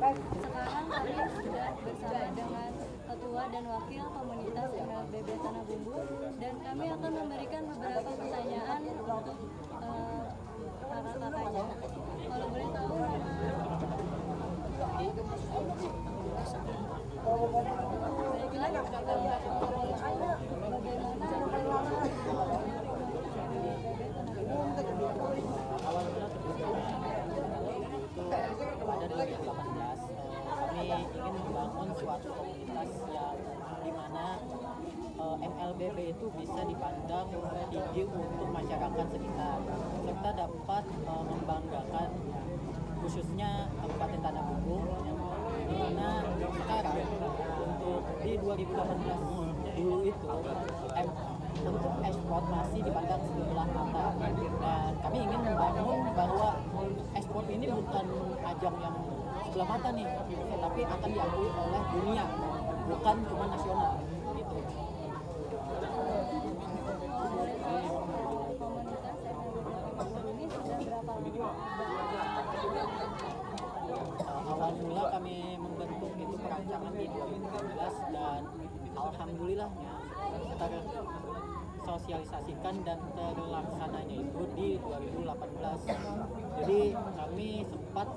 Sekarang kami sudah bersama dengan Ketua dan Wakil Komunitas MLBB Tanah Bumbu, dan kami akan memberikan beberapa pertanyaan untuk kakak-kakaknya. Kalau boleh tahu pada 2018 kami ingin membangun suatu komunitas yang dimana MLBB itu bisa dipandang tinggi untuk masyarakat sekitar serta dapat membanggakan khususnya Kabupaten Tanah Bumbu, di mana sekarang untuk di 2018 dulu itu untuk ekspor masih dipandang sebelah mata, dan kami ingin membangun bahwa ekspor ini bukan ajang yang sebelah mata nih, tapi akan diakui oleh dunia, bukan cuma nasional gitu. Awal mula kami membentuk itu perancangan di 2013, dan alhamdulillahnya tersosialisasikan dan terlaksananya itu di 2018. Jadi kami sempat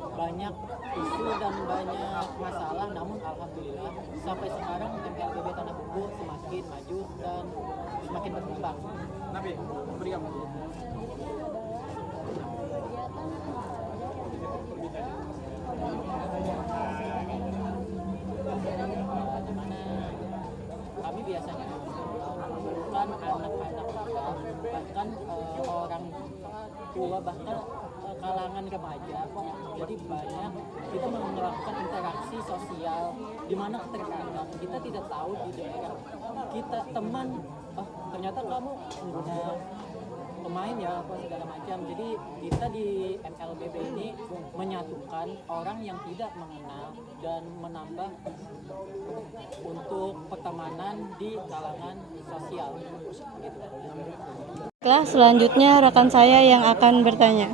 banyak isu dan banyak masalah, namun alhamdulillah sampai sekarang MLBB Tanah Bumbu semakin maju dan semakin berkembang. Nabi, beri kamu. Kami biasanya mengumpulkan anak-anak muda, bahkan orang tua, bahkan kalangan remaja. Jadi banyak kita melakukan interaksi sosial, di mana terkadang kita tidak tahu di daerah kita teman, ternyata kamu pengguna pemain ya apa segala macam. Jadi kita di MLBB ini menyatukan orang yang tidak mengenal dan menambah untuk pertemanan di kalangan sosial gitu. Baiklah, selanjutnya rekan saya yang akan bertanya.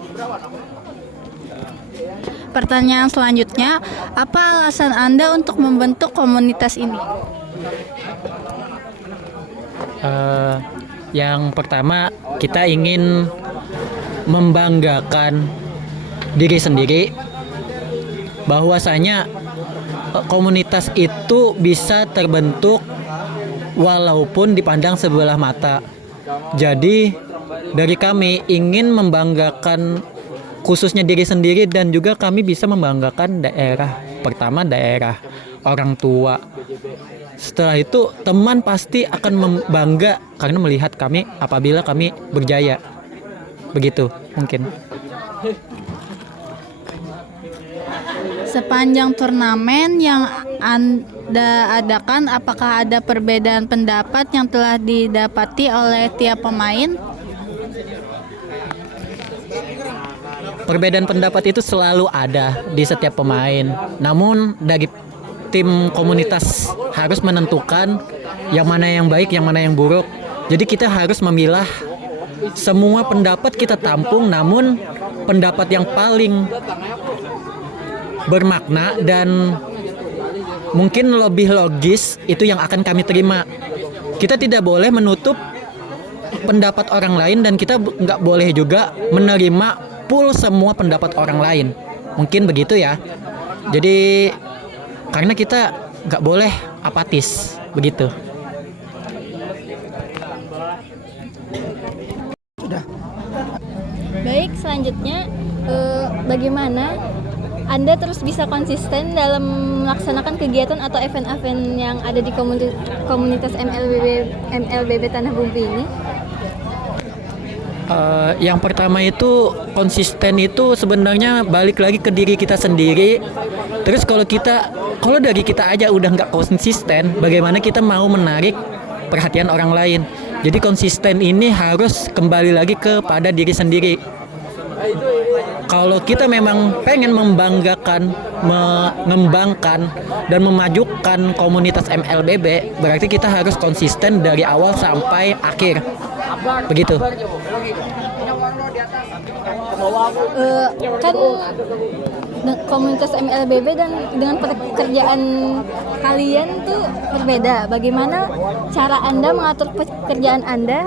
Pertanyaan selanjutnya, apa alasan Anda untuk membentuk komunitas ini? Yang pertama, kita ingin membanggakan diri sendiri bahwasanya komunitas itu bisa terbentuk walaupun dipandang sebelah mata. Jadi dari kami ingin membanggakan khususnya diri sendiri, dan juga kami bisa membanggakan daerah. Pertama daerah, orang tua. Setelah itu teman pasti akan bangga karena melihat kami apabila kami berjaya. Begitu mungkin. Sepanjang turnamen yang Anda adakan, apakah ada perbedaan pendapat yang telah didapati oleh tiap pemain? Perbedaan pendapat itu selalu ada di setiap pemain. Namun dari tim komunitas harus menentukan yang mana yang baik, yang mana yang buruk. Jadi kita harus memilah. Semua pendapat kita tampung, namun pendapat yang paling bermakna dan mungkin lebih logis itu yang akan kami terima. Kita tidak boleh menutup pendapat orang lain, dan kita nggak boleh juga menerima full semua pendapat orang lain. Mungkin begitu ya. Jadi karena kita nggak boleh apatis begitu. Baik, selanjutnya bagaimana Anda terus bisa konsisten dalam melaksanakan kegiatan atau event-event yang ada di komunitas MLBB Tanah Bumbu ini? Yang pertama itu konsisten itu sebenarnya balik lagi ke diri kita sendiri. Terus kalau dari kita aja udah nggak konsisten, bagaimana kita mau menarik perhatian orang lain? Jadi konsisten ini harus kembali lagi kepada diri sendiri. Kalau kita memang pengen membanggakan, mengembangkan dan memajukan komunitas MLBB, berarti kita harus konsisten dari awal sampai akhir. Begitu. Kan komunitas MLBB dan dengan pekerjaan kalian tuh berbeda. Bagaimana cara Anda mengatur pekerjaan Anda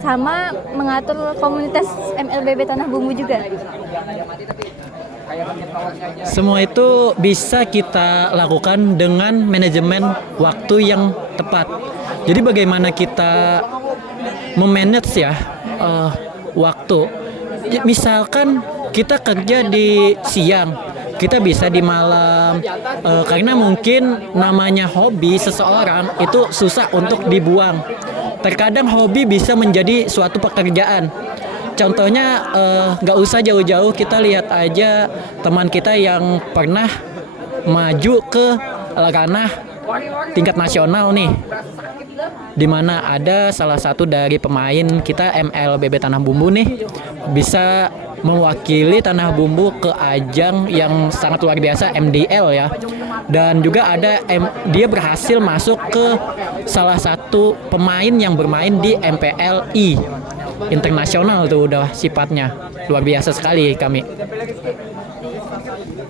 sama mengatur komunitas MLBB Tanah Bumbu juga? Semua itu bisa kita lakukan dengan manajemen waktu yang tepat. Jadi bagaimana kita memanage ya waktu. Misalkan kita kerja di siang, kita bisa di malam, karena mungkin namanya hobi seseorang itu susah untuk dibuang. Terkadang hobi bisa menjadi suatu pekerjaan. Contohnya nggak usah jauh-jauh, kita lihat aja teman kita yang pernah maju ke ranah tingkat nasional nih, di mana ada salah satu dari pemain kita MLBB Tanah Bumbu nih bisa mewakili Tanah Bumbu ke ajang yang sangat luar biasa, MDL ya. Dan juga ada dia berhasil masuk ke salah satu pemain yang bermain di MPLI internasional, tuh udah sifatnya luar biasa sekali kami.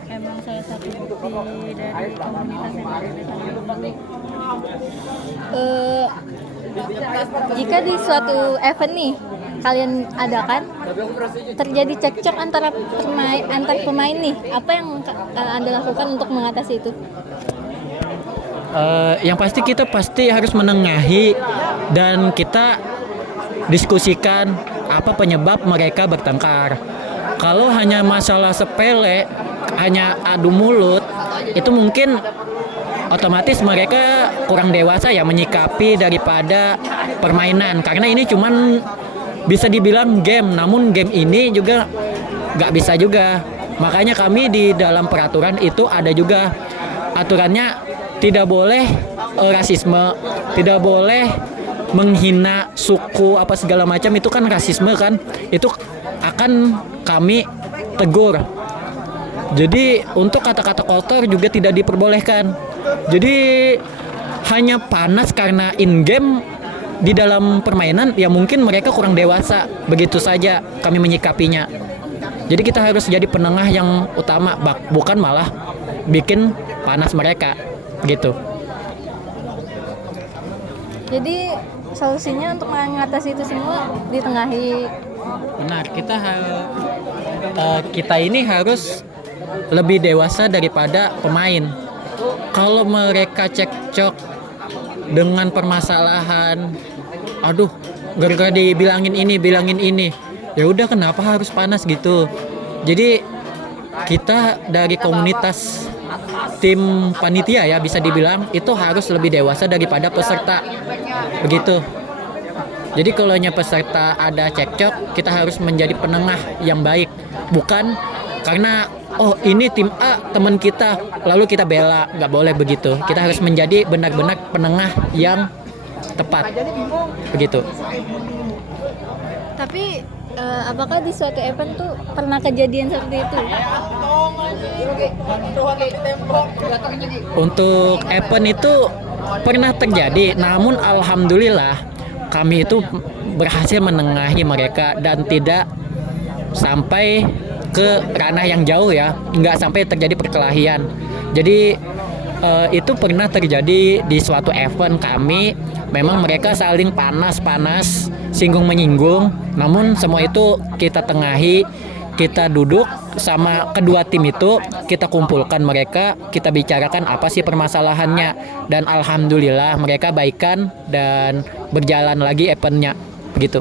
Emang salah satu bukti dari komunitas MLBB Tanah Bumbu. Jika di suatu event nih kalian adakan terjadi cekcok antar pemain nih, apa yang Anda lakukan untuk mengatasi itu? Yang pasti kita harus menengahi dan kita diskusikan apa penyebab mereka bertengkar. Kalau hanya masalah sepele, hanya adu mulut, itu mungkin otomatis mereka kurang dewasa ya menyikapi daripada permainan. Karena ini cuman bisa dibilang game, namun game ini juga nggak bisa juga. Makanya kami di dalam peraturan itu ada juga aturannya, tidak boleh rasisme, tidak boleh menghina suku apa segala macam, itu kan rasisme kan, itu akan kami tegur. Jadi untuk kata-kata kotor juga tidak diperbolehkan. Jadi hanya panas karena in game di dalam permainan, ya mungkin mereka kurang dewasa, begitu saja kami menyikapinya. Jadi kita harus jadi penengah yang utama, bukan malah bikin panas mereka gitu. Jadi solusinya untuk mengatasi itu semua ditengahi. Benar, kita ini harus lebih dewasa daripada pemain. Kalau mereka cekcok dengan permasalahan, aduh, gara-gara dibilangin ini, ya udah kenapa harus panas gitu. Jadi kita dari komunitas tim panitia ya bisa dibilang itu harus lebih dewasa daripada peserta, begitu. Jadi kalau peserta ada cekcok, kita harus menjadi penengah yang baik, bukan karena oh ini tim A teman kita lalu kita bela, nggak boleh begitu. Kita harus menjadi benar-benar penengah yang tepat, begitu. Tapi apakah di suatu event tuh pernah kejadian seperti itu? Untuk event itu pernah terjadi, namun alhamdulillah kami itu berhasil menengahi mereka dan tidak sampai ke ranah yang jauh ya, nggak sampai terjadi perkelahian. Jadi itu pernah terjadi di suatu event kami, memang mereka saling panas-panas, singgung menyinggung, namun semua itu kita tengahi, kita duduk sama kedua tim itu, kita kumpulkan mereka, kita bicarakan apa sih permasalahannya, dan alhamdulillah mereka baikan dan berjalan lagi eventnya, begitu.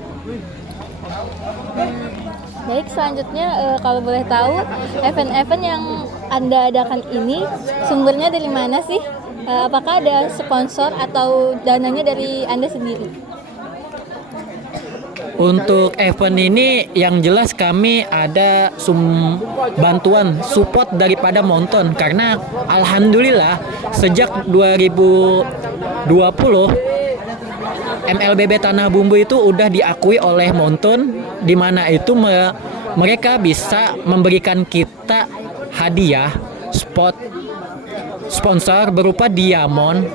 Baik, selanjutnya kalau boleh tahu event-event yang Anda adakan ini sumbernya dari mana sih? Apakah ada sponsor atau dananya dari Anda sendiri? Untuk event ini yang jelas kami ada bantuan support daripada Mountain, karena alhamdulillah sejak 2020 MLBB Tanah Bumbu itu udah diakui oleh Mountain, di mana itu mereka bisa memberikan kita hadiah sponsor berupa diamond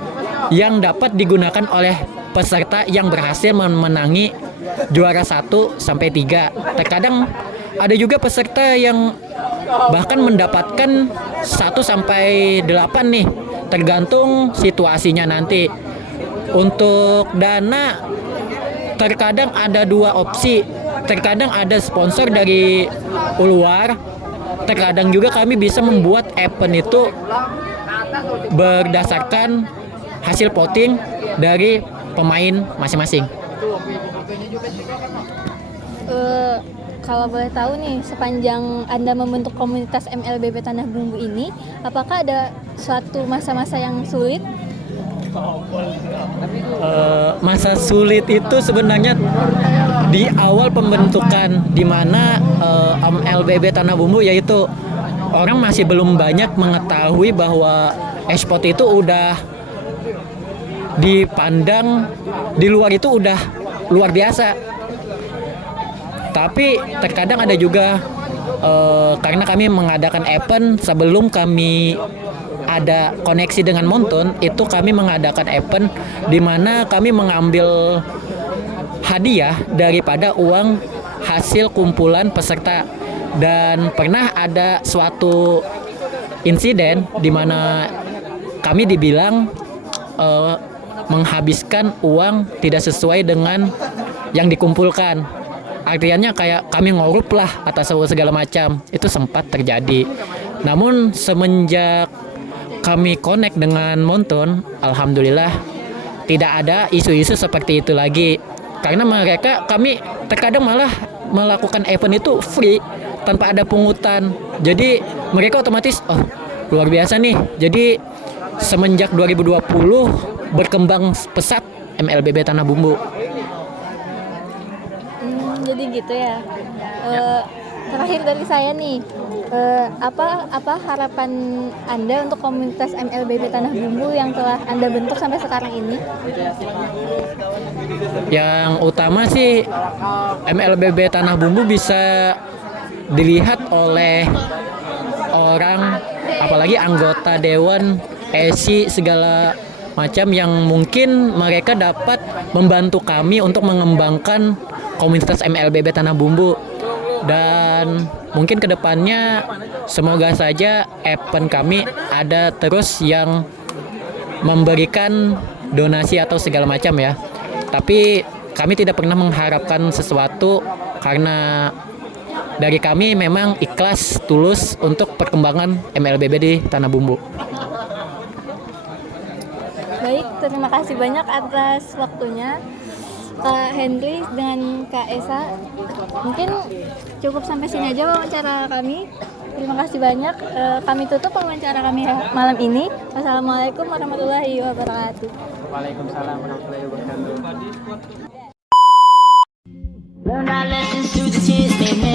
yang dapat digunakan oleh peserta yang berhasil memenangi juara 1 sampai 3. Terkadang ada juga peserta yang bahkan mendapatkan 1 sampai 8 nih, tergantung situasinya nanti. Untuk dana terkadang ada 2 opsi, terkadang ada sponsor dari luar, terkadang juga kami bisa membuat event itu berdasarkan hasil voting dari pemain masing-masing. Kalau boleh tahu nih, sepanjang Anda membentuk komunitas MLBB Tanah Bumbu ini, apakah ada suatu masa-masa yang sulit? Masa sulit itu sebenarnya di awal pembentukan, di mana MLBB Tanah Bumbu, yaitu orang masih belum banyak mengetahui bahwa e-sport itu udah dipandang di luar itu udah luar biasa. Tapi terkadang ada juga karena kami mengadakan event sebelum kami ada koneksi dengan Mountain, itu kami mengadakan event di mana kami mengambil hadiah daripada uang hasil kumpulan peserta. Dan pernah ada suatu insiden di mana kami dibilang menghabiskan uang tidak sesuai dengan yang dikumpulkan. Artinya kayak kami ngorup lah atas segala macam. Itu sempat terjadi. Namun semenjak kami connect dengan Mountain, alhamdulillah tidak ada isu-isu seperti itu lagi. Karena kami terkadang malah melakukan event itu free tanpa ada pungutan. Jadi mereka otomatis, oh luar biasa nih. Jadi semenjak 2020 berkembang pesat MLBB Tanah Bumbu. Jadi gitu ya. Terakhir dari saya nih, apa harapan Anda untuk komunitas MLBB Tanah Bumbu yang telah Anda bentuk sampai sekarang ini? Yang utama sih MLBB Tanah Bumbu bisa dilihat oleh orang, apalagi anggota dewan, ESI segala macam, yang mungkin mereka dapat membantu kami untuk mengembangkan komunitas MLBB Tanah Bumbu. Dan mungkin kedepannya semoga saja event kami ada terus yang memberikan donasi atau segala macam ya. Tapi kami tidak pernah mengharapkan sesuatu, karena dari kami memang ikhlas tulus untuk perkembangan MLBB di Tanah Bumbu. Baik, terima kasih banyak atas waktunya Kak Henry dengan Kak Esa. Mungkin cukup sampai sini aja wawancara kami. Terima kasih banyak. Kami tutup wawancara kami malam ini. Wassalamualaikum warahmatullahi wabarakatuh. Waalaikumsalam warahmatullahi wabarakatuh. Learn our lessons through the tears they made.